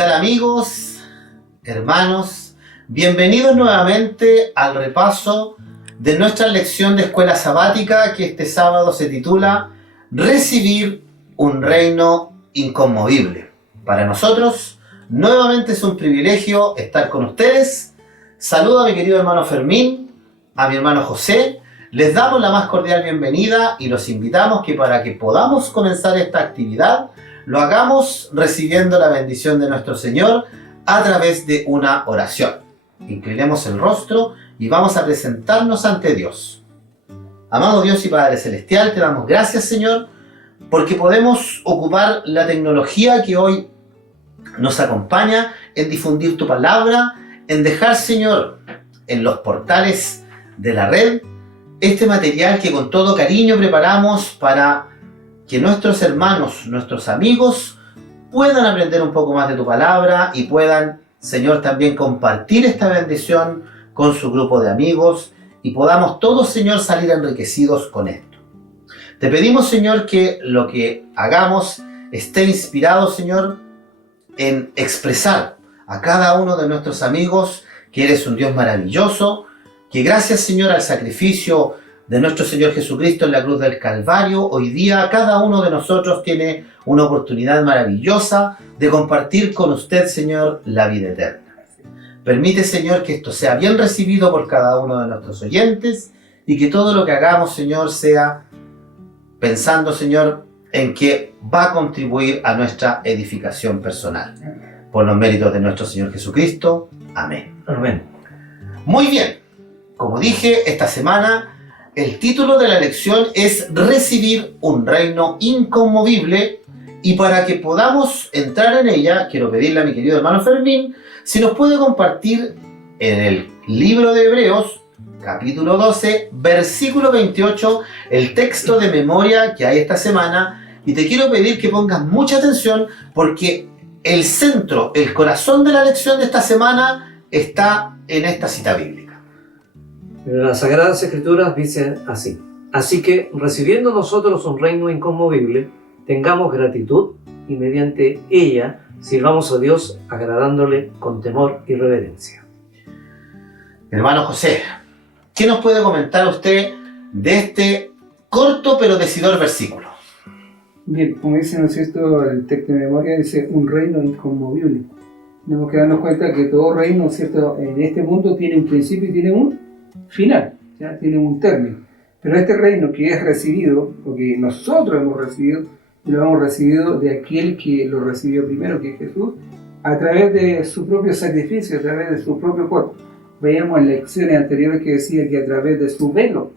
tal amigos, hermanos? Bienvenidos nuevamente al repaso de nuestra lección de escuela sabática que este sábado se titula Recibir un reino inconmovible. Para nosotros, nuevamente es un privilegio estar con ustedes. Saludo a mi querido hermano Fermín, a mi hermano José. Les damos la más cordial bienvenida y los invitamos que para que podamos comenzar esta actividad, lo hagamos recibiendo la bendición de nuestro Señor a través de una oración. Inclinemos el rostro y vamos a presentarnos ante Dios. Amado Dios y Padre Celestial, te damos gracias, Señor, porque podemos ocupar la tecnología que hoy nos acompaña en difundir tu palabra, en dejar, Señor, en los portales de la red, este material que con todo cariño preparamos para que nuestros hermanos, nuestros amigos, puedan aprender un poco más de tu palabra y puedan, Señor, también compartir esta bendición con su grupo de amigos y podamos todos, Señor, salir enriquecidos con esto. Te pedimos, Señor, que lo que hagamos esté inspirado, Señor, en expresar a cada uno de nuestros amigos que eres un Dios maravilloso, que gracias, Señor, al sacrificio de nuestro Señor Jesucristo en la cruz del Calvario, hoy día cada uno de nosotros tiene una oportunidad maravillosa de compartir con usted, Señor, la vida eterna. Permite, Señor, que esto sea bien recibido por cada uno de nuestros oyentes y que todo lo que hagamos, Señor, sea pensando, Señor, en que va a contribuir a nuestra edificación personal. Por los méritos de nuestro Señor Jesucristo. Amén. Amén. Muy bien. Como dije, esta semana el título de la lección es Recibir un reino inconmovible, y para que podamos entrar en ella, quiero pedirle a mi querido hermano Fermín si nos puede compartir en el libro de Hebreos, capítulo 12, versículo 28, el texto de memoria que hay esta semana, y te quiero pedir que pongas mucha atención porque el centro, el corazón de la lección de esta semana está en esta cita bíblica. Las Sagradas Escrituras dicen así: así que, recibiendo nosotros un reino inconmovible, tengamos gratitud y mediante ella sirvamos a Dios agradándole con temor y reverencia. Hermano José, ¿qué nos puede comentar usted de este corto pero decidor versículo? Bien, como dice, ¿no es cierto?, el texto de memoria dice un reino inconmovible. Tenemos que darnos cuenta que todo reino, ¿no es cierto?, en este mundo tiene un principio y tiene un final, ¿ya? Tiene un término. Pero este reino que es recibido, o que nosotros hemos recibido, lo hemos recibido de aquel que lo recibió primero, que es Jesús, a través de su propio sacrificio, a través de su propio cuerpo. Veíamos en lecciones anteriores que decía que a través de su velo,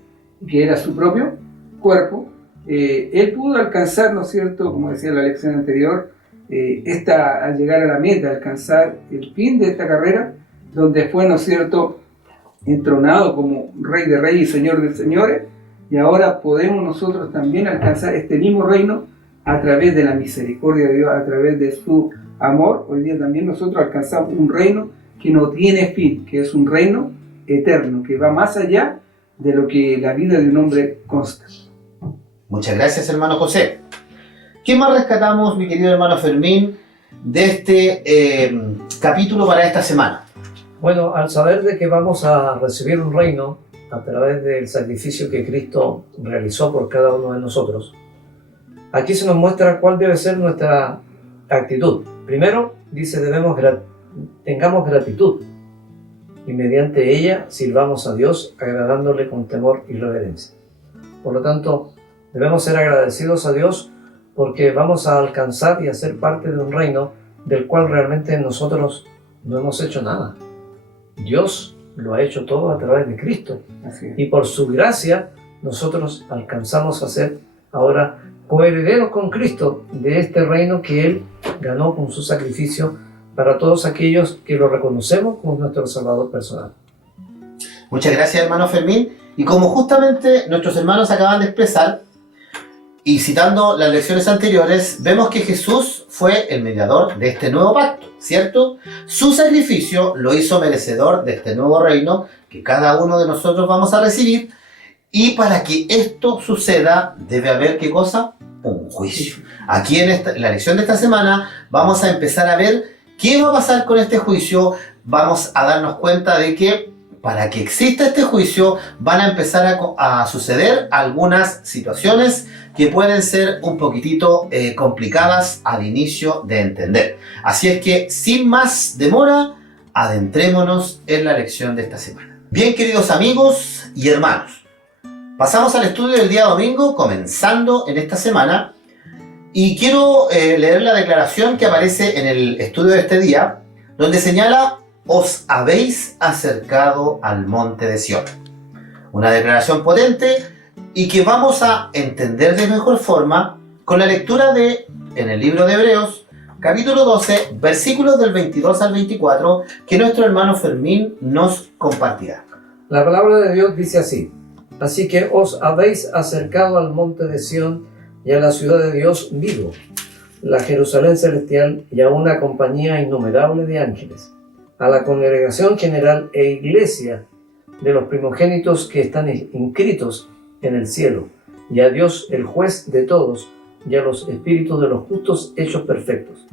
que era su propio cuerpo, él pudo alcanzar, ¿no es cierto?, como decía la lección anterior, al llegar a la meta, alcanzar el fin de esta carrera, donde fue, ¿no es cierto?, entronado como Rey de Reyes y Señor de Señores, y ahora podemos nosotros también alcanzar este mismo reino a través de la misericordia de Dios, a través de su amor. Hoy día también nosotros alcanzamos un reino que no tiene fin, que es un reino eterno, que va más allá de lo que la vida de un hombre consta. Muchas gracias, hermano José. ¿Qué más rescatamos, mi querido hermano Fermín, de este capítulo para esta semana? Bueno, al saber de que vamos a recibir un reino a través del sacrificio que Cristo realizó por cada uno de nosotros, aquí se nos muestra cuál debe ser nuestra actitud. Primero, dice, tengamos gratitud y mediante ella sirvamos a Dios agradándole con temor y reverencia. Por lo tanto, debemos ser agradecidos a Dios porque vamos a alcanzar y a ser parte de un reino del cual realmente nosotros no hemos hecho nada. Dios lo ha hecho todo a través de Cristo. Y por su gracia nosotros alcanzamos a ser ahora coherederos con Cristo de este reino que Él ganó con su sacrificio para todos aquellos que lo reconocemos como nuestro Salvador personal. Muchas gracias, hermano Fermín. Y como justamente nuestros hermanos acaban de expresar, y citando las lecciones anteriores, vemos que Jesús fue el mediador de este nuevo pacto, ¿cierto? Su sacrificio lo hizo merecedor de este nuevo reino que cada uno de nosotros vamos a recibir, y para que esto suceda debe haber, ¿qué cosa? Un juicio. Aquí en la lección de esta semana vamos a empezar a ver ¿Qué va a pasar con este juicio? Vamos a darnos cuenta de que para que exista este juicio van a empezar a suceder algunas situaciones que pueden ser un poquitito complicadas al inicio de entender. Así es que, sin más demora, adentrémonos en la lección de esta semana. Bien, queridos amigos y hermanos, pasamos al estudio del día domingo, comenzando en esta semana, y quiero leer la declaración que aparece en el estudio de este día, donde señala: os habéis acercado al monte de Sión. Una declaración potente y que vamos a entender de mejor forma con la lectura en el libro de Hebreos, capítulo 12, versículos del 22 al 24, que nuestro hermano Fermín nos compartirá. La palabra de Dios dice así: así que os habéis acercado al monte de Sión y a la ciudad de Dios vivo, la Jerusalén celestial, y a una compañía innumerable de ángeles, a la congregación general e iglesia de los primogénitos que están inscritos en el cielo, y a Dios el juez de todos, y a los espíritus de los justos hechos perfectos.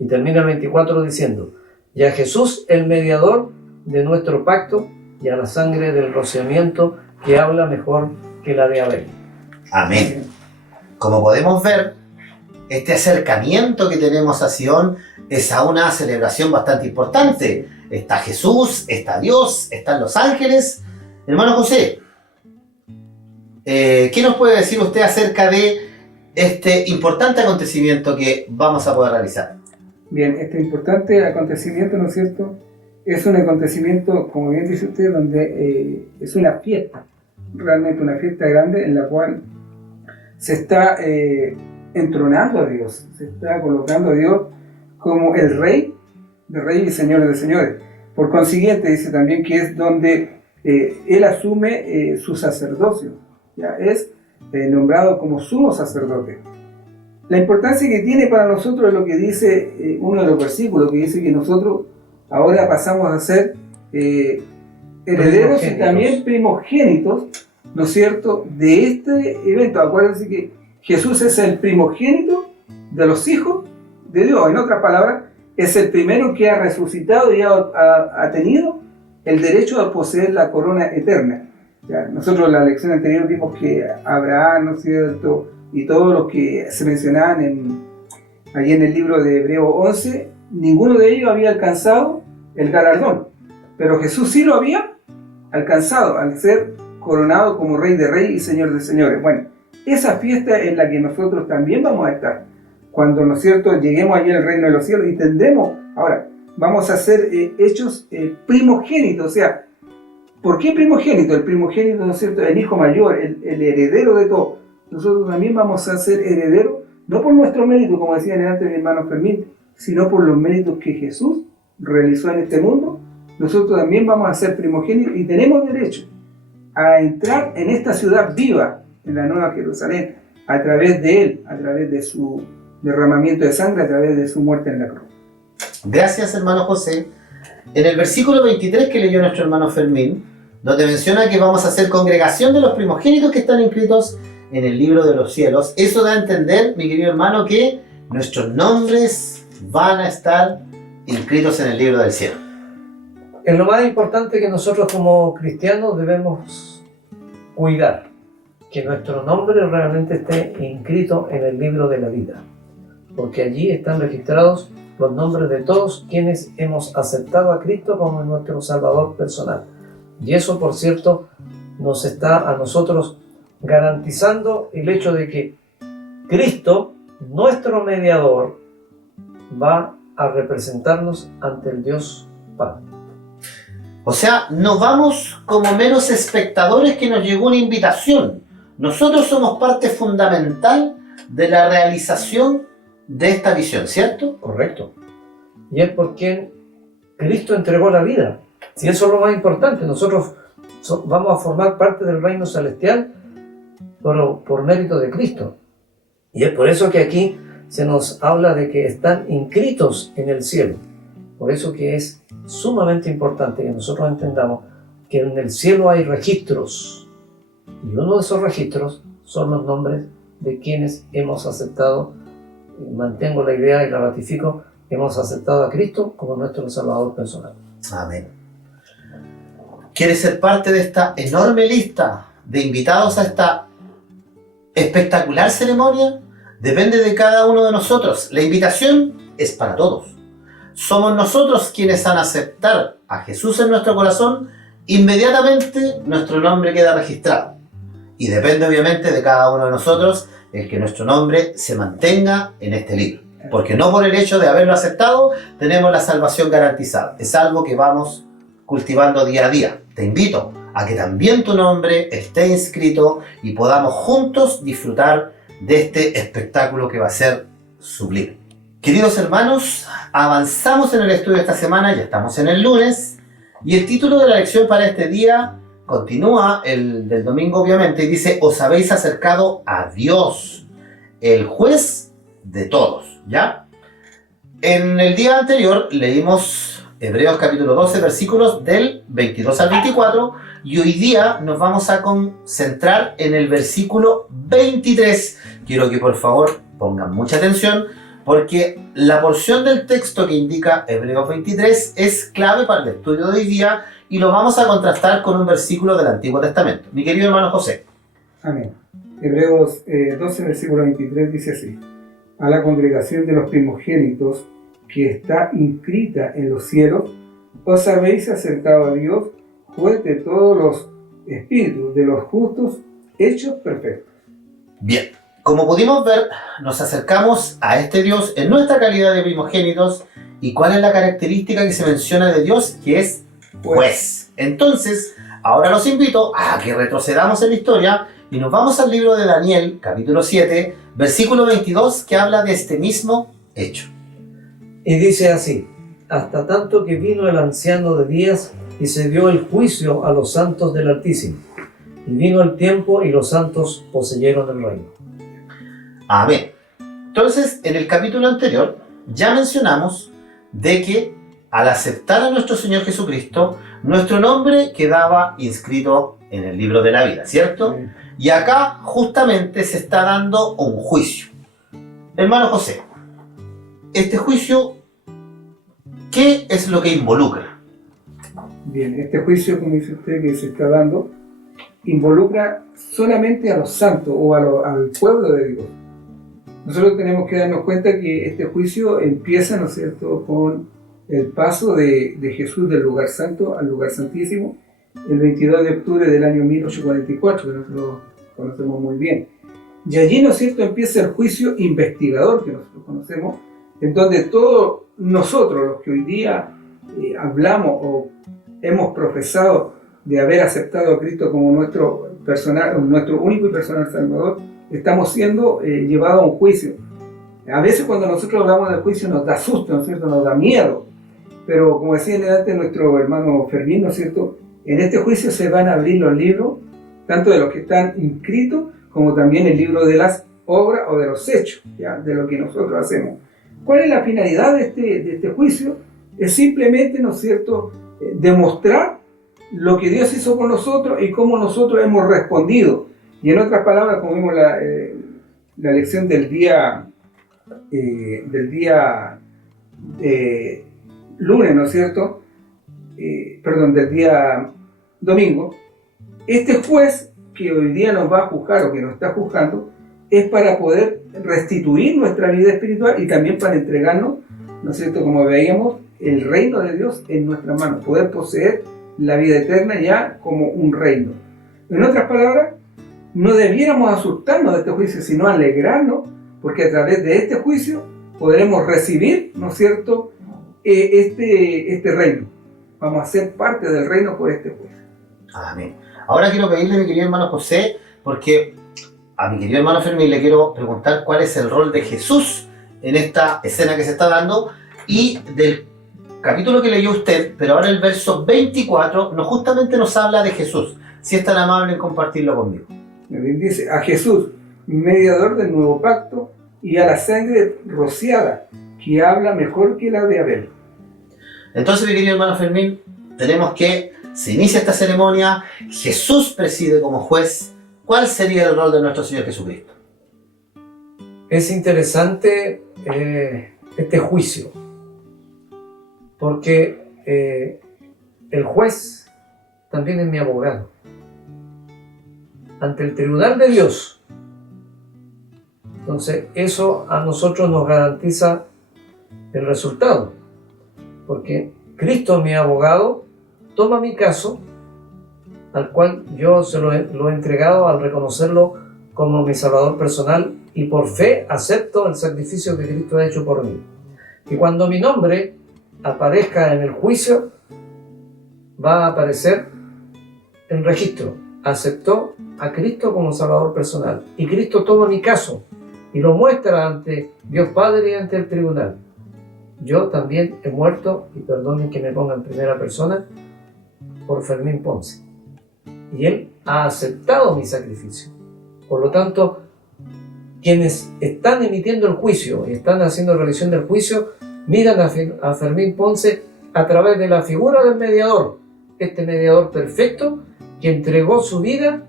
Y termina el 24 diciendo: y a Jesús el mediador de nuestro pacto, y a la sangre del rociamiento que habla mejor que la de Abel. Amén. Como podemos ver, este acercamiento que tenemos a Sion es a una celebración bastante importante. Está Jesús, está Dios, están los ángeles. Hermano José, ¿qué nos puede decir usted acerca de este importante acontecimiento que vamos a poder realizar? Bien, este importante acontecimiento, ¿no es cierto?, es un acontecimiento, como bien dice usted, donde es una fiesta, realmente una fiesta grande en la cual se está entronando a Dios, se está colocando a Dios como el Rey de Reyes y Señores de Señores. Por consiguiente, dice también que es donde Él asume su sacerdocio, ya es nombrado como sumo sacerdote. La importancia que tiene para nosotros es lo que dice uno de los versículos, que dice que nosotros ahora pasamos a ser herederos y también primogénitos, ¿no es cierto?, de este evento. Acuérdense que Jesús es el primogénito de los hijos de Dios. En otras palabras, es el primero que ha resucitado y ha tenido el derecho a poseer la corona eterna. Ya, nosotros en la lección anterior vimos que Abraham, ¿no es cierto?, y todos los que se mencionaban allí en el libro de Hebreos 11, ninguno de ellos había alcanzado el galardón, pero Jesús sí lo había alcanzado al ser coronado como Rey de Reyes y Señor de Señores. Bueno, esa fiesta es la que nosotros también vamos a estar cuando, ¿no es cierto?, lleguemos allí al reino de los cielos y tendremos, ahora, vamos a ser hechos primogénitos. O sea, ¿por qué primogénito? El primogénito, ¿no es cierto?, el hijo mayor, el heredero de todo. Nosotros también vamos a ser herederos, no por nuestro mérito, como decía antes mi hermano Fermín, sino por los méritos que Jesús realizó en este mundo. Nosotros también vamos a ser primogénitos y tenemos derecho a entrar en esta ciudad viva, en la Nueva Jerusalén, a través de Él, a través de su derramamiento de sangre, a través de su muerte en la cruz. Gracias, hermano José. En el versículo 23 que leyó nuestro hermano Fermín, donde menciona que vamos a ser congregación de los primogénitos que están inscritos en el libro de los cielos, eso da a entender, mi querido hermano, que nuestros nombres van a estar inscritos en el libro del cielo. Es lo más importante que nosotros como cristianos debemos cuidar, que nuestro nombre realmente esté inscrito en el libro de la vida, porque allí están registrados los nombres de todos quienes hemos aceptado a Cristo como nuestro Salvador personal. Y eso, por cierto, nos está a nosotros garantizando el hecho de que Cristo, nuestro mediador, va a representarnos ante el Dios Padre. O sea, no vamos como meros espectadores que nos llegó una invitación. Nosotros somos parte fundamental de la realización de esta visión, ¿cierto? Correcto. Y es por quien Cristo entregó la vida. Si eso es lo más importante, nosotros vamos a formar parte del reino celestial por mérito de Cristo. Y es por eso que aquí se nos habla de que están inscritos en el cielo. Por eso que es sumamente importante que nosotros entendamos que en el cielo hay registros. Y uno de esos registros son los nombres de quienes hemos aceptado, mantengo la idea y la ratifico, hemos aceptado a Cristo como nuestro Salvador personal. Amén. ¿Quieres ser parte de esta enorme lista de invitados a esta espectacular ceremonia? Depende de cada uno de nosotros. La invitación es para todos. Somos nosotros quienes al aceptar a Jesús en nuestro corazón, inmediatamente nuestro nombre queda registrado. Y depende obviamente de cada uno de nosotros el que nuestro nombre se mantenga en este libro. Porque no por el hecho de haberlo aceptado tenemos la salvación garantizada. Es algo que vamos cultivando día a día. Te invito a que también tu nombre esté inscrito y podamos juntos disfrutar de este espectáculo que va a ser sublime. Queridos hermanos, avanzamos en el estudio de esta semana, ya estamos en el lunes, y el título de la lección para este día continúa el del domingo obviamente, y dice: os habéis acercado a Dios, el juez de todos, ¿ya? En el día anterior leímos Hebreos capítulo 12, versículos del 22 al 24, y hoy día nos vamos a concentrar en el versículo 23. Quiero que por favor pongan mucha atención, porque la porción del texto que indica Hebreos 23 es clave para el estudio de hoy día y lo vamos a contrastar con un versículo del Antiguo Testamento. Mi querido hermano José. Amén. Hebreos 12, versículo 23 dice así: a la congregación de los primogénitos que está inscrita en los cielos, os habéis acercado a Dios, juez de todos los espíritus de los justos, hechos perfectos. Bien, como pudimos ver, nos acercamos a este Dios en nuestra calidad de primogénitos. ¿Y cuál es la característica que se menciona de Dios? Que es juez. Entonces, ahora los invito a que retrocedamos en la historia y nos vamos al libro de Daniel, capítulo 7, versículo 22, que habla de este mismo hecho. Y dice así: hasta tanto que vino el anciano de días y se dio el juicio a los santos del Altísimo. Y vino el tiempo y los santos poseyeron el reino. Amén. Entonces, en el capítulo anterior ya mencionamos de que al aceptar a nuestro Señor Jesucristo, nuestro nombre quedaba inscrito en el libro de la vida, ¿cierto? Sí. Y acá justamente se está dando un juicio. Hermano José, este juicio, ¿qué es lo que involucra? Bien, este juicio, como dice usted, que se está dando, involucra solamente a los santos o al pueblo de Dios. Nosotros tenemos que darnos cuenta que este juicio empieza, ¿no es cierto?, con el paso de Jesús del lugar santo al lugar santísimo, el 22 de octubre del año 1844, que nosotros conocemos muy bien. Y allí, ¿no es cierto?, empieza el juicio investigador que nosotros conocemos, en donde todos nosotros, los que hoy día hablamos o hemos profesado de haber aceptado a Cristo como nuestro único y personal Salvador, estamos siendo llevados a un juicio. A veces cuando nosotros hablamos del juicio nos da susto, ¿no es cierto?, nos da miedo. Pero como decía antes nuestro hermano Fermín, ¿no es cierto?, en este juicio se van a abrir los libros, tanto de los que están inscritos, como también el libro de las obras o de los hechos, ¿ya?, de lo que nosotros hacemos. ¿Cuál es la finalidad de este juicio? Es simplemente, ¿no es cierto?, demostrar lo que Dios hizo con nosotros y cómo nosotros hemos respondido. Y en otras palabras, como vimos la lección del día lunes, ¿no es cierto?, del día domingo, este juez que hoy día nos va a juzgar o que nos está juzgando es para poder restituir nuestra vida espiritual y también para entregarnos, ¿no es cierto?, como veíamos, el reino de Dios en nuestras manos, poder poseer la vida eterna ya como un reino. En otras palabras, no debiéramos asustarnos de este juicio, sino alegrarnos, porque a través de este juicio podremos recibir, ¿no es cierto?, este reino. Vamos a ser parte del reino por este juicio. Amén. Ahora quiero pedirle a mi querido hermano José, porque a mi querido hermano Fermín le quiero preguntar cuál es el rol de Jesús en esta escena que se está dando, y del capítulo que leyó usted, pero ahora el verso 24 justamente nos habla de Jesús. Si es tan amable en compartirlo conmigo. Dice: a Jesús, mediador del nuevo pacto, y a la sangre rociada, que habla mejor que la de Abel. Entonces, mi querido hermano Fermín, tenemos que se inicia esta ceremonia, Jesús preside como juez. ¿Cuál sería el rol de nuestro Señor Jesucristo? Es interesante este juicio, Porque el juez también es mi abogado. Ante el tribunal de Dios. Entonces, eso a nosotros nos garantiza el resultado. Porque Cristo, mi abogado, toma mi caso, al cual yo se lo he entregado al reconocerlo como mi Salvador personal, y por fe acepto el sacrificio que Cristo ha hecho por mí. Y cuando mi nombre aparezca en el juicio, va a aparecer el registro. Aceptó a Cristo como Salvador personal. Y Cristo toma mi caso y lo muestra ante Dios Padre y ante el tribunal. Yo también he muerto, y perdonen que me ponga en primera persona, por Fermín Ponce. Y él ha aceptado mi sacrificio. Por lo tanto, quienes están emitiendo el juicio y están haciendo revisión del juicio, miran a Fermín Ponce a través de la figura del mediador, este mediador perfecto que entregó su vida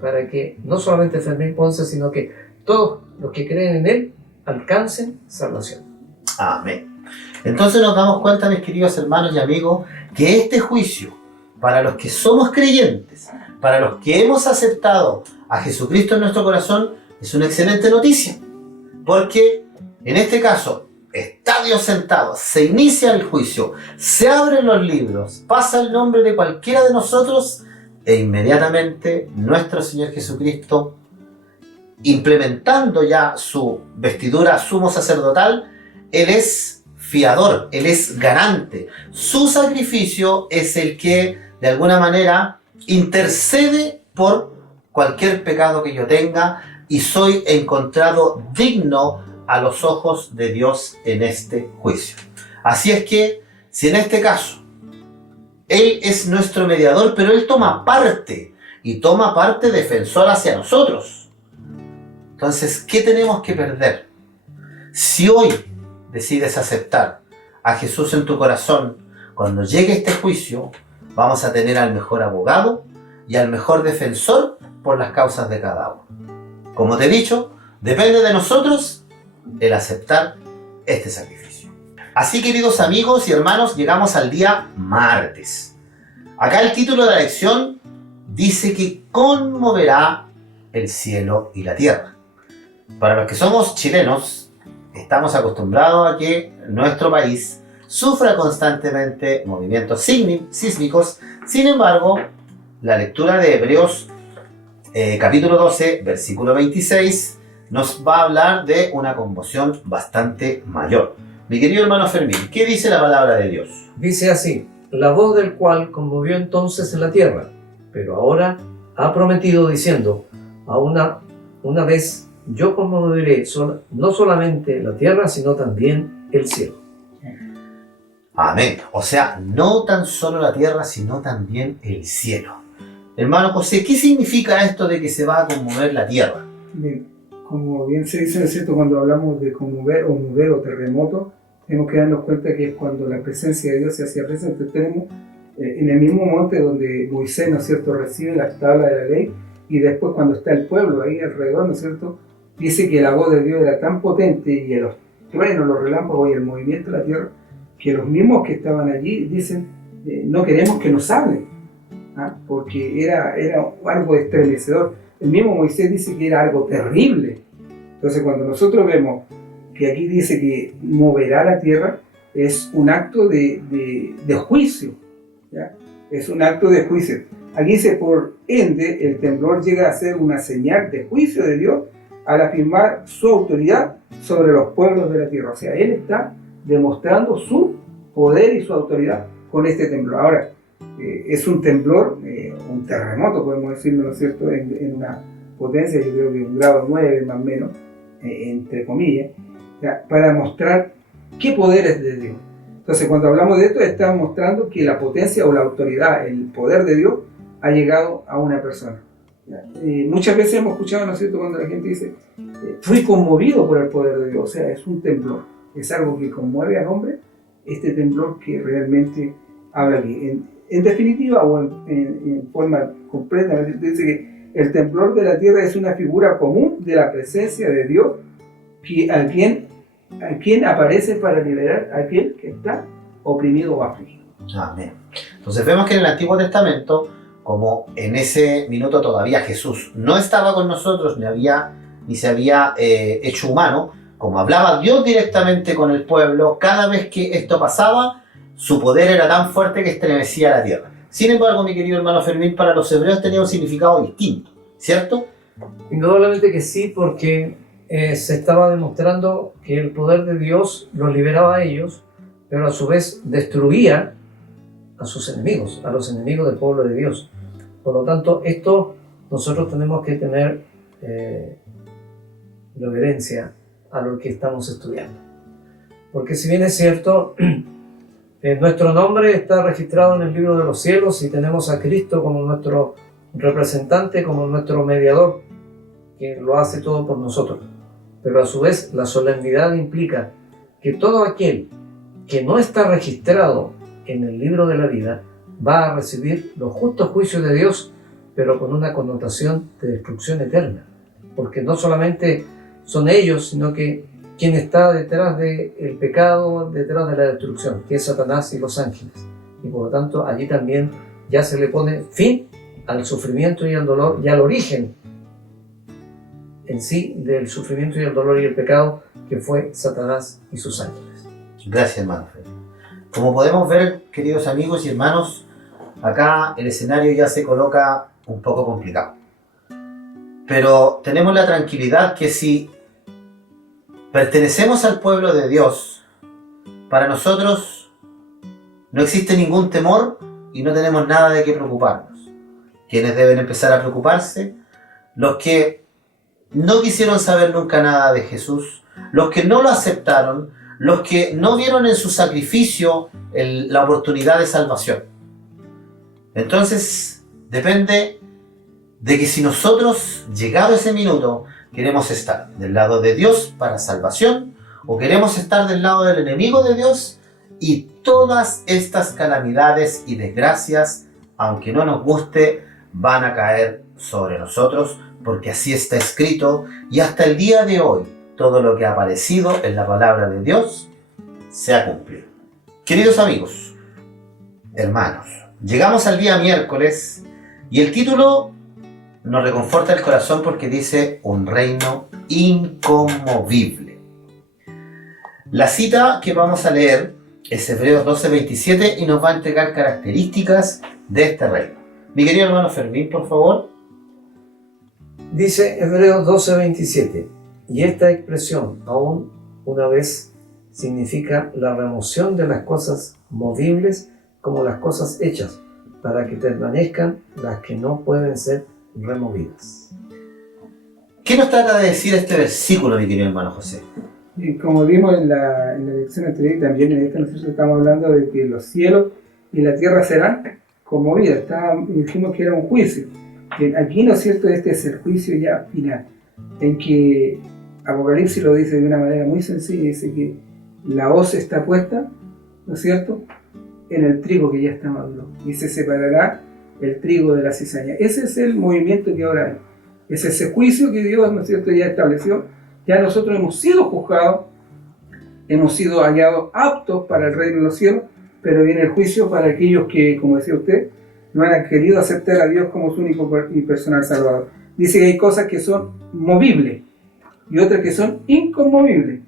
para que no solamente Fermín Ponce, sino que todos los que creen en él alcancen salvación. Amén. Entonces nos damos cuenta, mis queridos hermanos y amigos, que este juicio, para los que somos creyentes, para los que hemos aceptado a Jesucristo en nuestro corazón, es una excelente noticia. Porque en este caso, está Dios sentado, se inicia el juicio, se abren los libros, pasa el nombre de cualquiera de nosotros e inmediatamente nuestro Señor Jesucristo, implementando ya su vestidura sumo sacerdotal, Él es fiador, Él es garante. Su sacrificio es el que de alguna manera intercede por cualquier pecado que yo tenga y soy encontrado digno a los ojos de Dios en este juicio. Así es que, si en este caso Él es nuestro mediador, pero Él toma parte, y toma parte defensor hacia nosotros. Entonces, ¿qué tenemos que perder? Si hoy decides aceptar a Jesús en tu corazón, cuando llegue este juicio, vamos a tener al mejor abogado y al mejor defensor por las causas de cada uno. Como te he dicho, depende de nosotros el aceptar este sacrificio. Así, queridos amigos y hermanos, llegamos al día martes. Acá el título de la lección dice que conmoverá el cielo y la tierra. Para los que somos chilenos, estamos acostumbrados a que nuestro país sufra constantemente movimientos sísmicos. Sin embargo, la lectura de Hebreos capítulo 12, versículo 26, nos va a hablar de una conmoción bastante mayor. Mi querido hermano Fermín, ¿qué dice la palabra de Dios? Dice así: la voz del cual conmovió entonces en la tierra, pero ahora ha prometido diciendo: a una vez yo conmoveré no solamente la tierra, sino también el cielo. Amén. O sea, no tan solo la tierra, sino también el cielo. Hermano José, ¿qué significa esto de que se va a conmover la tierra? Bien, como bien se dice, ¿no es cierto?, cuando hablamos de conmover o mover o terremoto, tenemos que darnos cuenta que es cuando la presencia de Dios se hacía presente. Tenemos en el mismo monte donde Moisés, ¿no es cierto?, recibe las tablas de la ley, y después cuando está el pueblo ahí alrededor, ¿no es cierto?, dice que la voz de Dios era tan potente, y los truenos, los relámpagos y el movimiento de la tierra, que los mismos que estaban allí dicen: no queremos que nos hablen, porque era algo estremecedor. El mismo Moisés dice que era algo terrible. Entonces, cuando nosotros vemos que aquí dice que moverá la tierra, es un acto de juicio, ¿ya? Es un acto de juicio. Aquí dice: por ende, el temblor llega a ser una señal de juicio de Dios al afirmar su autoridad sobre los pueblos de la tierra. O sea, Él está demostrando su poder y su autoridad con este temblor. Ahora, es un temblor, un terremoto, podemos decirlo, ¿no es cierto?, en una potencia, yo creo que un grado 9 más o menos, entre comillas, ¿ya?, para mostrar qué poder es de Dios. Entonces, cuando hablamos de esto, estamos mostrando que la potencia o la autoridad, el poder de Dios, ha llegado a una persona. Muchas veces hemos escuchado, ¿no es cierto?, cuando la gente dice: fui conmovido por el poder de Dios. O sea, es un temblor, es algo que conmueve al hombre, este temblor que realmente habla aquí. En definitiva, o en forma completa, dice que el temblor de la tierra es una figura común de la presencia de Dios, a quien aparece para liberar a aquel que está oprimido o afligido. Amén. Entonces vemos que en el Antiguo Testamento, como en ese minuto todavía Jesús no estaba con nosotros, ni se había hecho humano, como hablaba Dios directamente con el pueblo, cada vez que esto pasaba, su poder era tan fuerte que estremecía la tierra. Sin embargo, mi querido hermano Fermín, para los hebreos tenía un significado distinto, ¿cierto? Indudablemente que sí, porque se estaba demostrando que el poder de Dios los liberaba a ellos, pero a su vez destruía a sus enemigos, a los enemigos del pueblo de Dios. Por lo tanto, esto nosotros tenemos que tener reverencia a lo que estamos estudiando. Porque si bien es cierto, nuestro nombre está registrado en el libro de los cielos y tenemos a Cristo como nuestro representante, como nuestro mediador, que lo hace todo por nosotros. Pero a su vez, la solemnidad implica que todo aquel que no está registrado en el libro de la vida va a recibir los justos juicios de Dios, pero con una connotación de destrucción eterna. Porque no solamente son ellos, sino que quien está detrás del pecado, detrás de la destrucción, que es Satanás y los ángeles. Y por lo tanto, allí también ya se le pone fin al sufrimiento y al dolor y al origen en sí del sufrimiento y el dolor y el pecado que fue Satanás y sus ángeles. Gracias, hermano Fermín. Como podemos ver, queridos amigos y hermanos, acá el escenario ya se coloca un poco complicado. Pero tenemos la tranquilidad que si pertenecemos al pueblo de Dios, para nosotros no existe ningún temor y no tenemos nada de qué preocuparnos. ¿Quiénes deben empezar a preocuparse? Los que no quisieron saber nunca nada de Jesús, los que no lo aceptaron, los que no vieron en su sacrificio la oportunidad de salvación. Entonces, depende de que si nosotros, llegado ese minuto, queremos estar del lado de Dios para salvación o queremos estar del lado del enemigo de Dios, y todas estas calamidades y desgracias, aunque no nos guste, van a caer sobre nosotros, porque así está escrito, y hasta el día de hoy todo lo que ha aparecido en la palabra de Dios se ha cumplido. Queridos amigos, hermanos, llegamos al día miércoles y el título nos reconforta el corazón porque dice un reino inconmovible. La cita que vamos a leer es Hebreos 12:27 y nos va a entregar características de este reino. Mi querido hermano Fermín, por favor. Dice Hebreos 12:27, y esta expresión, aún una vez, significa la remoción de las cosas movibles como las cosas hechas, para que permanezcan las que no pueden ser removidas. ¿Qué nos trata de decir este versículo, mi querido hermano José? Y como vimos en la lección anterior, también en esta nosotros estamos hablando de que los cielos y la tierra serán conmovidas. Dijimos que era un juicio. Que aquí, ¿no es cierto?, este es el juicio ya final, en que Apocalipsis lo dice de una manera muy sencilla, dice que la hoz está puesta, ¿no es cierto?, en el trigo que ya está maduro, y se separará el trigo de la cizaña. Ese es el movimiento que ahora hay. Es ese juicio que Dios, ¿no es cierto?, ya estableció. Ya nosotros hemos sido juzgados, hemos sido hallados aptos para el reino de los cielos, pero viene el juicio para aquellos que, como decía usted, no han querido aceptar a Dios como su único y personal Salvador. Dice que hay cosas que son movibles y otras que son inconmovibles.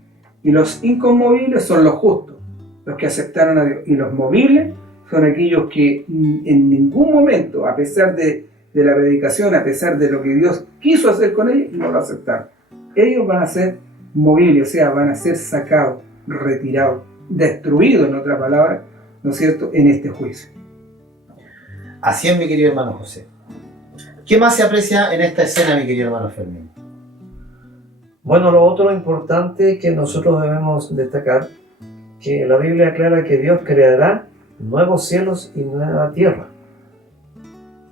Y los inconmovibles son los justos, los que aceptaron a Dios. Y los movibles son aquellos que en ningún momento, a pesar de la predicación, a pesar de lo que Dios quiso hacer con ellos, no lo aceptaron. Ellos van a ser movibles, o sea, van a ser sacados, retirados, destruidos, en otra palabra, ¿no es cierto?, en este juicio. Así es, mi querido hermano José. ¿Qué más se aprecia en esta escena, mi querido hermano Fermín? Bueno, lo otro importante que nosotros debemos destacar, que la Biblia aclara que Dios creará nuevos cielos y nueva tierra.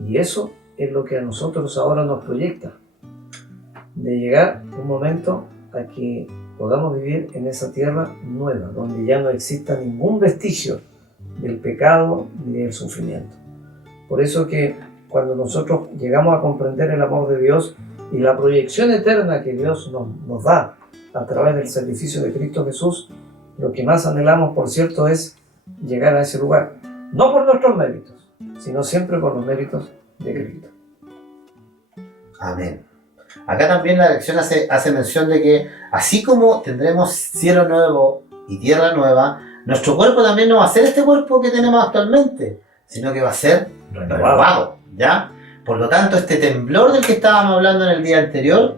Y eso es lo que a nosotros ahora nos proyecta, de llegar un momento a que podamos vivir en esa tierra nueva, donde ya no exista ningún vestigio del pecado ni del sufrimiento. Por eso que cuando nosotros llegamos a comprender el amor de Dios y la proyección eterna que Dios nos da a través del sacrificio de Cristo Jesús, lo que más anhelamos, por cierto, es llegar a ese lugar, no por nuestros méritos, sino siempre por los méritos de Cristo. Amén. Acá también la lección hace mención de que así como tendremos cielo nuevo y tierra nueva, nuestro cuerpo también no va a ser este cuerpo que tenemos actualmente, sino que va a ser renovado, ¿ya? Por lo tanto, este temblor del que estábamos hablando en el día anterior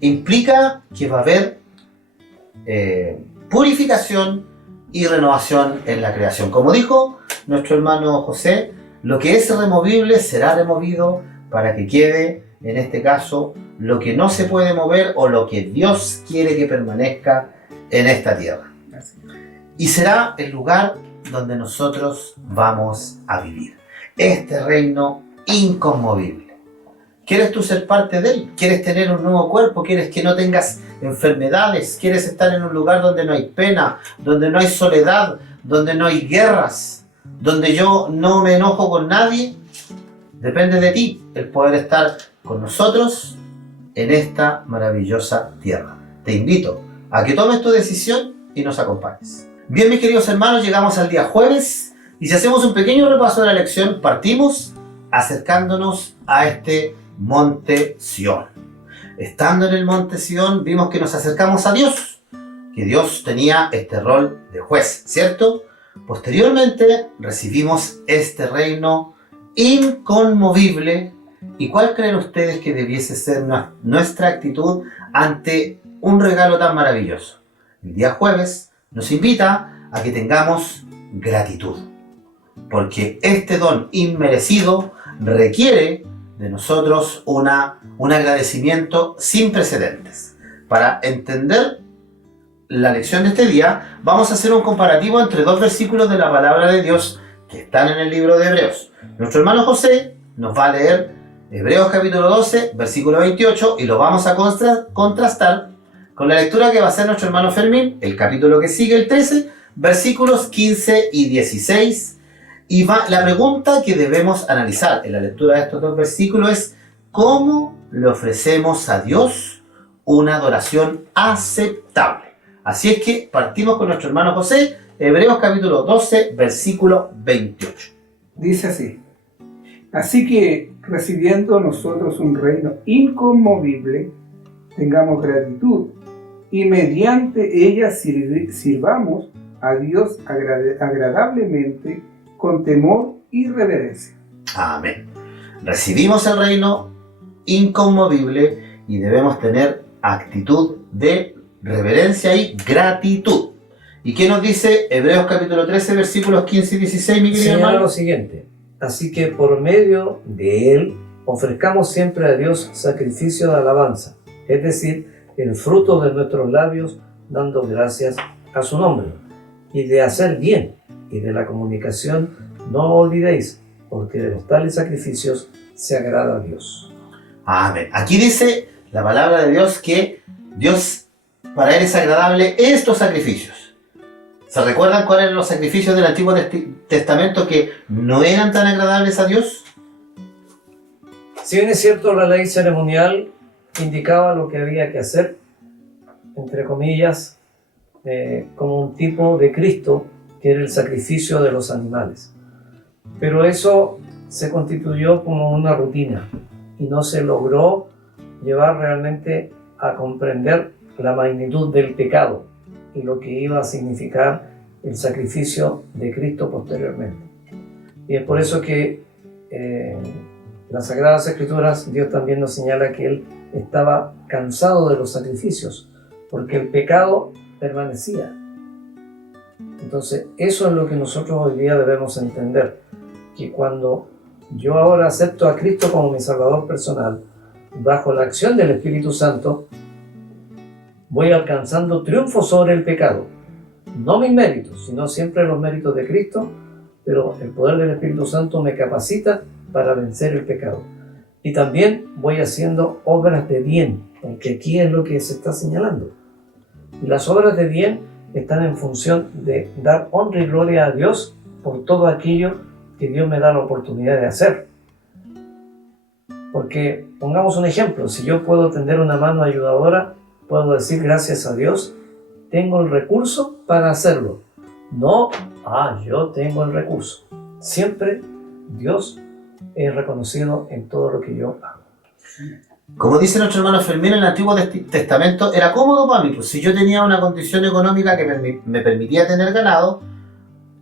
implica que va a haber purificación y renovación en la creación. Como dijo nuestro hermano José, lo que es removible será removido para que quede, en este caso, lo que no se puede mover o lo que Dios quiere que permanezca en esta tierra. Y será el lugar donde nosotros vamos a vivir. Este reino inconmovible. ¿Quieres tú ser parte de él? ¿Quieres tener un nuevo cuerpo? ¿Quieres que no tengas enfermedades? ¿Quieres estar en un lugar donde no hay pena? ¿Donde no hay soledad? ¿Donde no hay guerras? ¿Donde yo no me enojo con nadie? Depende de ti el poder estar con nosotros en esta maravillosa tierra. Te invito a que tomes tu decisión y nos acompañes. Bien, mis queridos hermanos, llegamos al día jueves y si hacemos un pequeño repaso de la lección, partimos acercándonos a este monte Sión. Estando en el monte Sión, vimos que nos acercamos a Dios, que Dios tenía este rol de juez, ¿cierto? Posteriormente recibimos este reino inconmovible. ¿Y cuál creen ustedes que debiese ser nuestra actitud ante un regalo tan maravilloso? El día jueves nos invita a que tengamos gratitud, porque este don inmerecido requiere de nosotros un agradecimiento sin precedentes. Para entender la lección de este día, vamos a hacer un comparativo entre dos versículos de la palabra de Dios que están en el libro de Hebreos. Nuestro hermano José nos va a leer Hebreos capítulo 12, versículo 28, y lo vamos a contrastar con la lectura que va a hacer nuestro hermano Fermín, el capítulo que sigue, el 13, versículos 15 y 16. Y la pregunta que debemos analizar en la lectura de estos dos versículos es: ¿cómo le ofrecemos a Dios una adoración aceptable? Así es que partimos con nuestro hermano José, Hebreos capítulo 12, versículo 28. Dice así: así que, recibiendo nosotros un reino inconmovible, tengamos gratitud y mediante ella sirvamos a Dios agradablemente con temor y reverencia. Amén. Recibimos el reino inconmovible y debemos tener actitud de reverencia y gratitud. ¿Y qué nos dice Hebreos capítulo 13, versículos 15 y 16, mi querido hermano? Lo siguiente: así que por medio de él ofrezcamos siempre a Dios sacrificio de alabanza, es decir, el fruto de nuestros labios, dando gracias a su nombre. Y de hacer bien y de la comunicación no olvidéis, porque de los tales sacrificios se agrada a Dios. Amén. Aquí dice la palabra de Dios que Dios, para él es agradable estos sacrificios. ¿Se recuerdan cuáles eran los sacrificios del Antiguo Testamento que no eran tan agradables a Dios? Si bien es cierto, la ley ceremonial indicaba lo que había que hacer, entre comillas, como un tipo de Cristo, que era el sacrificio de los animales. Pero eso se constituyó como una rutina y no se logró llevar realmente a comprender la magnitud del pecado y lo que iba a significar el sacrificio de Cristo posteriormente. Y es por eso que en las Sagradas Escrituras Dios también nos señala que Él estaba cansado de los sacrificios, porque el pecado permanecía. Entonces, eso es lo que nosotros hoy día debemos entender, que cuando yo ahora acepto a Cristo como mi Salvador personal, bajo la acción del Espíritu Santo, voy alcanzando triunfo sobre el pecado. No mis méritos, sino siempre los méritos de Cristo, pero el poder del Espíritu Santo me capacita para vencer el pecado. Y también voy haciendo obras de bien, porque aquí es lo que se está señalando. Y las obras de bien están en función de dar honra y gloria a Dios por todo aquello que Dios me da la oportunidad de hacer. Porque, pongamos un ejemplo, si yo puedo tender una mano ayudadora, puedo decir gracias a Dios, tengo el recurso para hacerlo. No, yo tengo el recurso. Siempre Dios es reconocido en todo lo que yo hago. Como dice nuestro hermano Fermín, en el Antiguo Testamento era cómodo para mí, pues si yo tenía una condición económica que me permitía tener ganado,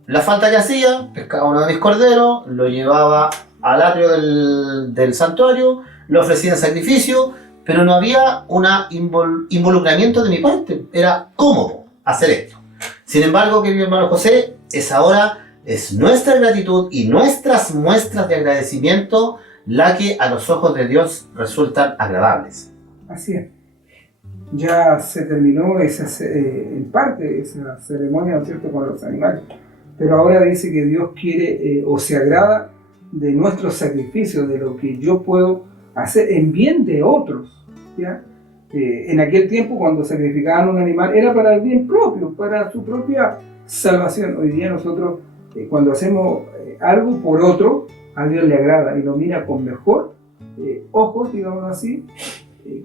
la falta que hacía, pescaba uno de mis corderos, lo llevaba al atrio del santuario, lo ofrecía en sacrificio, pero no había un involucramiento de mi parte, era cómodo hacer esto. Sin embargo, querido hermano José, es nuestra gratitud y nuestras muestras de agradecimiento la que a los ojos de Dios resultan agradables. Así es. Ya se terminó en parte esa ceremonia, ¿no es cierto?, con los animales. Pero ahora dice que Dios quiere o se agrada de nuestros sacrificios, de lo que yo puedo hacer en bien de otros, ¿ya? En aquel tiempo, cuando sacrificaban un animal, era para el bien propio, para su propia salvación. Hoy día nosotros, cuando hacemos algo por otro, a Dios le agrada y lo mira con mejor ojos, digamos así,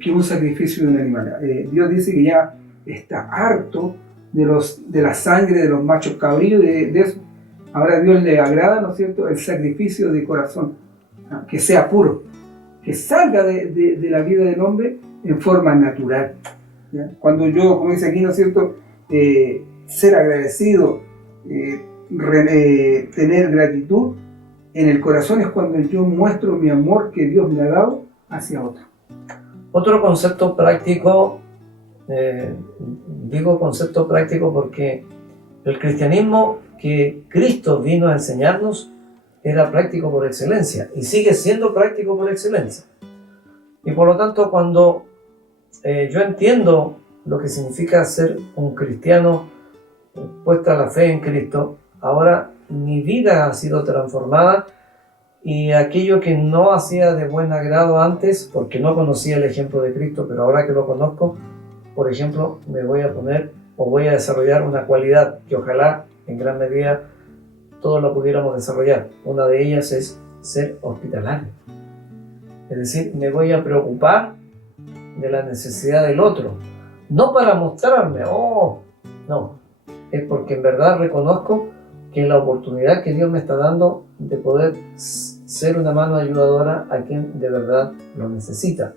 que un sacrificio de un animal. Dios dice que ya está harto de la sangre de los machos cabríos, de eso. Ahora a Dios le agrada, ¿no es cierto?, el sacrificio de corazón, que sea puro, que salga de la vida del hombre en forma natural, ¿ya? Cuando yo, como dice aquí, ¿no es cierto?, ser agradecido, tener gratitud en el corazón, es cuando yo muestro mi amor que Dios me ha dado hacia otro. Otro concepto práctico, digo concepto práctico porque el cristianismo que Cristo vino a enseñarnos era práctico por excelencia y sigue siendo práctico por excelencia. Y por lo tanto, cuando yo entiendo lo que significa ser un cristiano puesta la fe en Cristo, ahora mi vida ha sido transformada y aquello que no hacía de buen agrado antes, porque no conocía el ejemplo de Cristo, pero ahora que lo conozco, por ejemplo, me voy a poner o voy a desarrollar una cualidad que ojalá en gran medida todos la pudiéramos desarrollar. Una de ellas es ser hospitalario. Es decir, me voy a preocupar de la necesidad del otro, no para mostrarme, no, es porque en verdad reconozco que es la oportunidad que Dios me está dando de poder ser una mano ayudadora a quien de verdad lo necesita.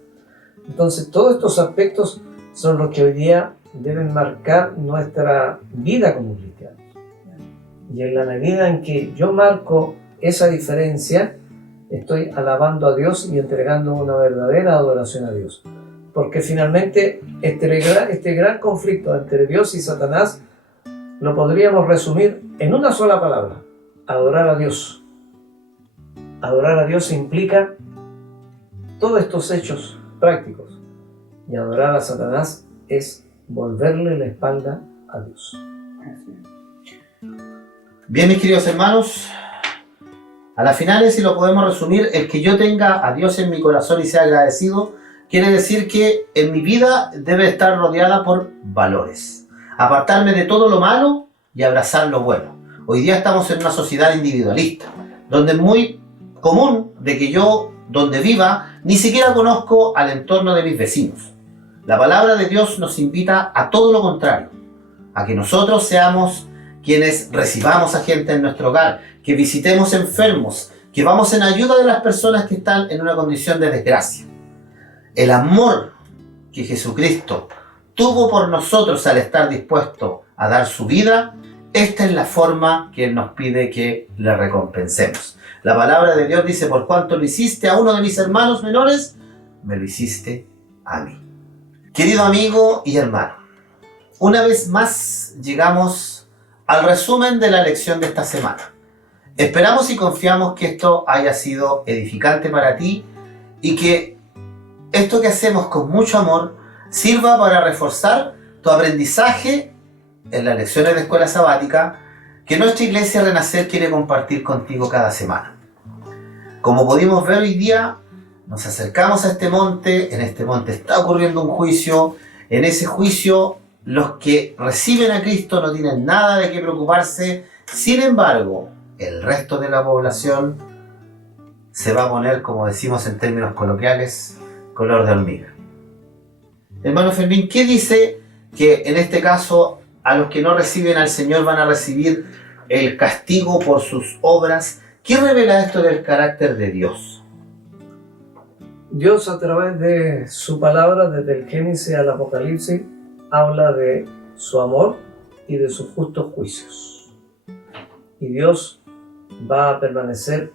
Entonces, todos estos aspectos son los que hoy día deben marcar nuestra vida como cristianos. Y en la medida en que yo marco esa diferencia, estoy alabando a Dios y entregando una verdadera adoración a Dios. Porque finalmente este gran conflicto entre Dios y Satanás lo podríamos resumir en una sola palabra: adorar a Dios. Adorar a Dios implica todos estos hechos prácticos. Y adorar a Satanás es volverle la espalda a Dios. Bien, mis queridos hermanos, a las finales, si lo podemos resumir, el que yo tenga a Dios en mi corazón y sea agradecido, quiere decir que en mi vida debe estar rodeada por valores. Apartarme de todo lo malo y abrazar lo bueno. Hoy día estamos en una sociedad individualista, donde es muy común de que yo, donde viva, ni siquiera conozco al entorno de mis vecinos. La palabra de Dios nos invita a todo lo contrario, a que nosotros seamos quienes recibamos a gente en nuestro hogar, que visitemos enfermos, que vamos en ayuda de las personas que están en una condición de desgracia. El amor que Jesucristo tuvo por nosotros al estar dispuesto a dar su vida, esta es la forma que Él nos pide que le recompensemos. La palabra de Dios dice: por cuanto lo hiciste a uno de mis hermanos menores, me lo hiciste a mí. Querido amigo y hermano, una vez más llegamos al resumen de la lección de esta semana. Esperamos y confiamos que esto haya sido edificante para ti y que esto que hacemos con mucho amor sirva para reforzar tu aprendizaje en las lecciones de escuela sabática que nuestra iglesia Renacer quiere compartir contigo cada semana. Como pudimos ver hoy día, nos acercamos a este monte. En este monte está ocurriendo un juicio. En ese juicio, los que reciben a Cristo no tienen nada de qué preocuparse. Sin embargo, el resto de la población se va a poner, como decimos en términos coloquiales, color de hormiga. Hermano Fermín, ¿qué dice que en este caso a los que no reciben al Señor van a recibir el castigo por sus obras. ¿Qué revela esto del carácter de Dios? Dios, a través de su palabra, desde el Génesis al Apocalipsis, habla de su amor y de sus justos juicios. Y Dios va a permanecer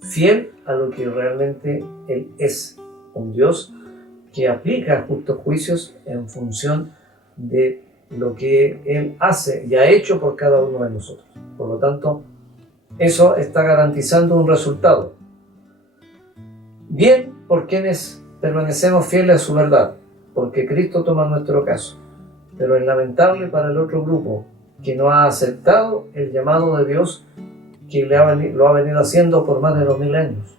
fiel a lo que realmente Él es, un Dios que aplica justos juicios en función de lo que Él hace y ha hecho por cada uno de nosotros. Por lo tanto, eso está garantizando un resultado. Bien por quienes permanecemos fieles a su verdad, porque Cristo toma nuestro caso. Pero es lamentable para el otro grupo que no ha aceptado el llamado de Dios que lo ha venido haciendo por más de 2000 años.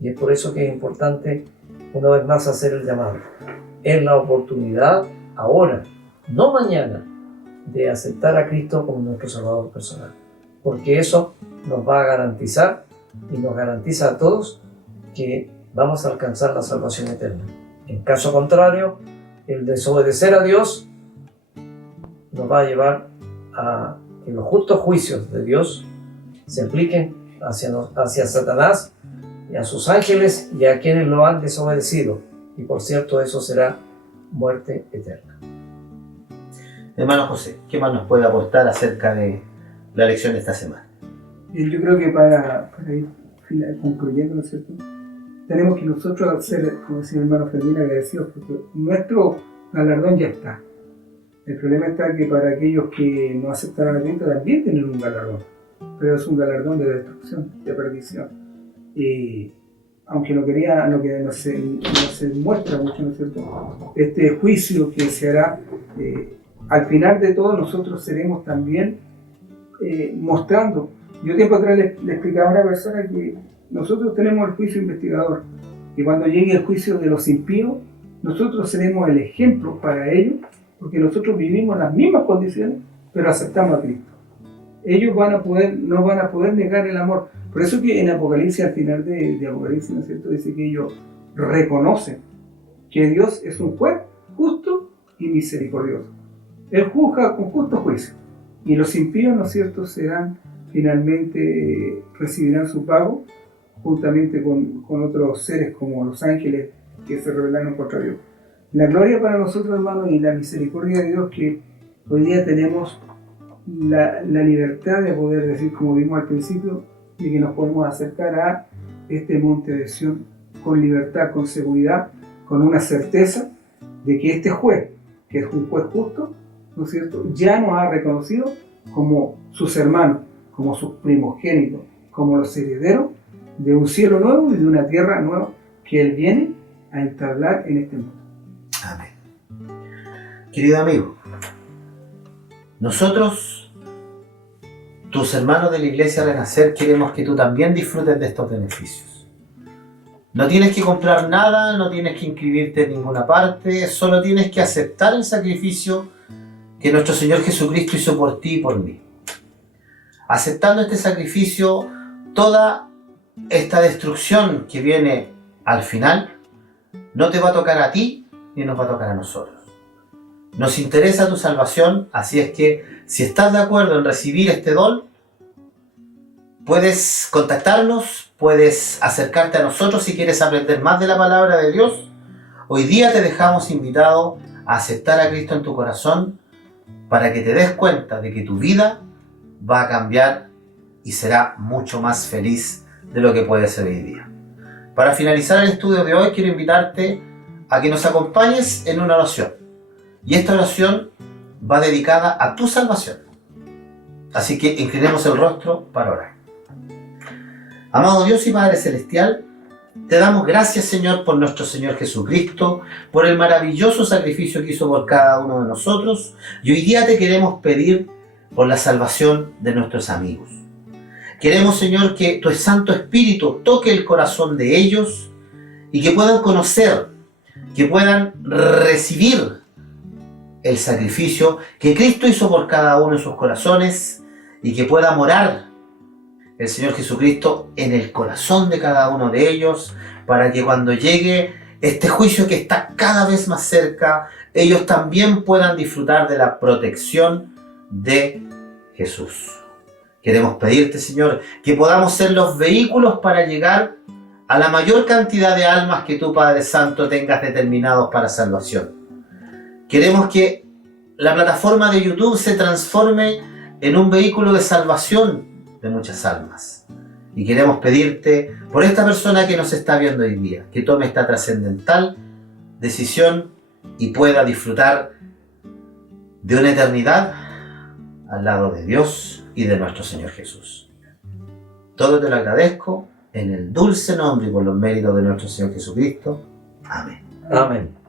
Y es por eso que es importante una vez más hacer el llamado. Es la oportunidad ahora, no mañana, de aceptar a Cristo como nuestro Salvador personal. Porque eso nos va a garantizar y nos garantiza a todos que vamos a alcanzar la salvación eterna. En caso contrario, el desobedecer a Dios nos va a llevar a que los justos juicios de Dios se apliquen hacia Satanás y a sus ángeles y a quienes lo han desobedecido. Y por cierto, eso será muerte eterna. Hermano José, ¿qué más nos puede aportar acerca de la lección de esta semana? Yo creo que para ir concluyendo, ¿no es cierto? Tenemos que nosotros ser, como decía el hermano Fermín, agradecidos porque nuestro galardón ya está. El problema está que para aquellos que no aceptaron a Cristo también tienen un galardón, pero es un galardón de destrucción, de perdición. Y aunque no se muestra mucho, ¿no es cierto? Este juicio que se hará, al final de todo nosotros seremos también mostrando. Yo tiempo atrás le explicaba a una persona que nosotros tenemos el juicio investigador y cuando llegue el juicio de los impíos, nosotros seremos el ejemplo para ellos, porque nosotros vivimos las mismas condiciones, pero aceptamos a Cristo. Ellos no van a poder negar el amor. Por eso que en Apocalipsis, al final de Apocalipsis, ¿no es cierto?, dice que ellos reconocen que Dios es un juez justo y misericordioso. Él juzga con justo juicio. Y los impíos, ¿no es cierto?, finalmente recibirán su pago juntamente con otros seres como los ángeles que se rebelaron contra Dios. La gloria para nosotros, hermanos, y la misericordia de Dios, que hoy día tenemos la libertad de poder decir, como vimos al principio, de que nos podemos acercar a este monte de Sión con libertad, con seguridad, con una certeza de que este juez, que es un juez justo, ¿no es cierto?, ya nos ha reconocido como sus hermanos, como sus primogénitos, como los herederos de un cielo nuevo y de una tierra nueva que Él viene a entablar en este mundo. Amén. Querido amigo, nosotros, tus hermanos de la Iglesia Renacer, queremos que tú también disfrutes de estos beneficios. No tienes que comprar nada, no tienes que inscribirte en ninguna parte, solo tienes que aceptar el sacrificio que nuestro Señor Jesucristo hizo por ti y por mí. Aceptando este sacrificio, toda esta destrucción que viene al final no te va a tocar a ti ni nos va a tocar a nosotros. Nos interesa tu salvación, así es que si estás de acuerdo en recibir este don, puedes contactarnos, puedes acercarte a nosotros si quieres aprender más de la palabra de Dios. Hoy día te dejamos invitado a aceptar a Cristo en tu corazón para que te des cuenta de que tu vida va a cambiar y será mucho más feliz de lo que puede ser hoy día. Para finalizar el estudio de hoy, quiero invitarte a que nos acompañes en una oración. Y esta oración va dedicada a tu salvación. Así que inclinemos el rostro para orar. Amado Dios y Padre Celestial, te damos gracias, Señor, por nuestro Señor Jesucristo, por el maravilloso sacrificio que hizo por cada uno de nosotros. Y hoy día te queremos pedir por la salvación de nuestros amigos. Queremos, Señor, que tu Santo Espíritu toque el corazón de ellos y que puedan conocer, que puedan recibir el sacrificio que Cristo hizo por cada uno de sus corazones y que pueda morar el Señor Jesucristo en el corazón de cada uno de ellos, para que cuando llegue este juicio que está cada vez más cerca, ellos también puedan disfrutar de la protección de Jesús. Queremos pedirte, Señor, que podamos ser los vehículos para llegar a la mayor cantidad de almas que tú, Padre Santo, tengas determinados para salvación. Queremos que la plataforma de YouTube se transforme en un vehículo de salvación de muchas almas. Y queremos pedirte por esta persona que nos está viendo hoy día, que tome esta trascendental decisión y pueda disfrutar de una eternidad al lado de Dios y de nuestro Señor Jesús. Todo te lo agradezco en el dulce nombre y por los méritos de nuestro Señor Jesucristo. Amén. Amén.